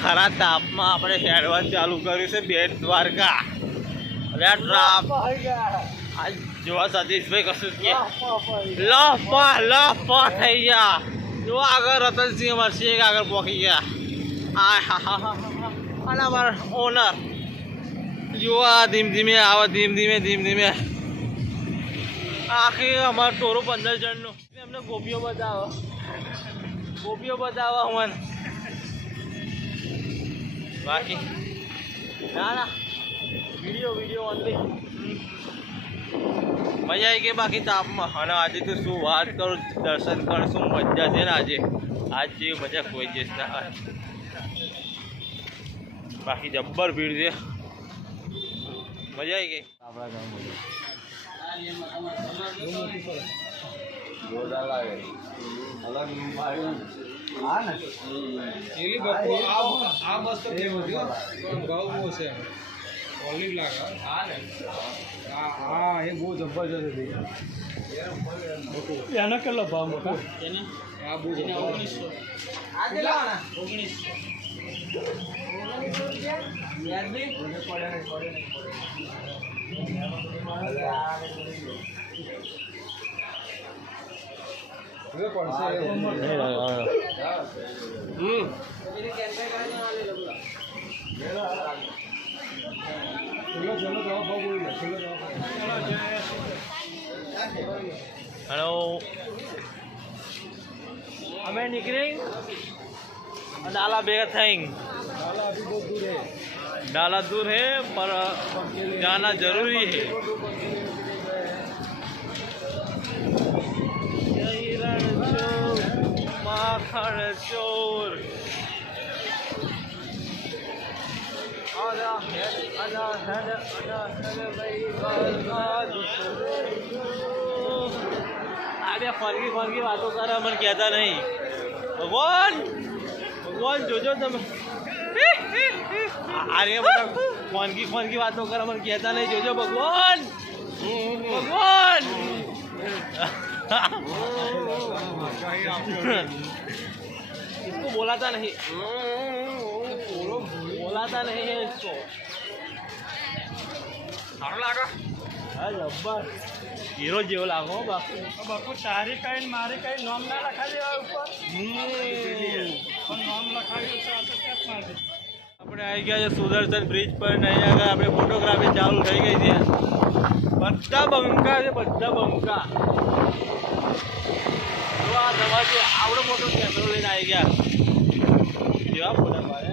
ખરા તાપમાં આપણે હેડવા ચાલુ કર્યું છે બેટ દ્વારકા. અરે ટ્રાપ આજ જોવા સતીશભાઈ કશું કે લપા થઈ ગયા. જો આગળ રતનસિંહ અમારસિંહ આગળ પહોંચી ગયા. આ હા હા હા અને અમારા ઓનર જો આ ધીમે ધીમે આવે ધીમે ધીમે આખી અમારો ટોરો 15 જણનો. એમને ગોપીઓ બતાવો અમને બાકી ના વિડીયો ઓનલી મજા આવી ગઈ બાકી તાપમાં. અને આજે તો શું વાત કરું, દર્શન કરશું મજા છે ને આજે જેવી મજા કોઈ દિવસ ના હોય. બાકી જબ્બર ભીડ છે, મજા આવી ગઈ. આપણા ગામમાં જોરદાર લાગે. અલગ હા ને ચીલી બકરો આ મસ્ત ભાવ છે ઓલિવ લાગે. હા ને હા એ બહુ જબરજસ્ત હતી. એનો કેટલો ભાવ મોટા એને આ બહુ 1900 આજે લાવના 1900 हेलो हमें निकलेंगे डाला बेगा थेंग. डाला दूर है पर जाना जरूरी है. माखन चोर अरे फरकी बातों कर मन कहता नहीं. भगवान जोजो तुम अरे बता फरकी बातों कर मन कहता नहीं. जोजो भगवान इसको बोलाता नहीं है इसको. सारो लागा जब्बर हीरो जेव लागो. बापू तारी कहीं मारी कहीं नाम ना लखा देवा ऊपर नाम लखावी तो क्या मार दे. આપણે આવી ગયા છે સુદર્શન બ્રિજ પર ને અહીંયા આગળ આપણે ફોટોગ્રાફી ચાલુ થઈ ગઈ છે. બધા બંકા છે, બધા બંકા. જો આ દરવાજે આવડો મોટો કેમેરો લઈને આવી ગયા. જેવા ફોટા પાડે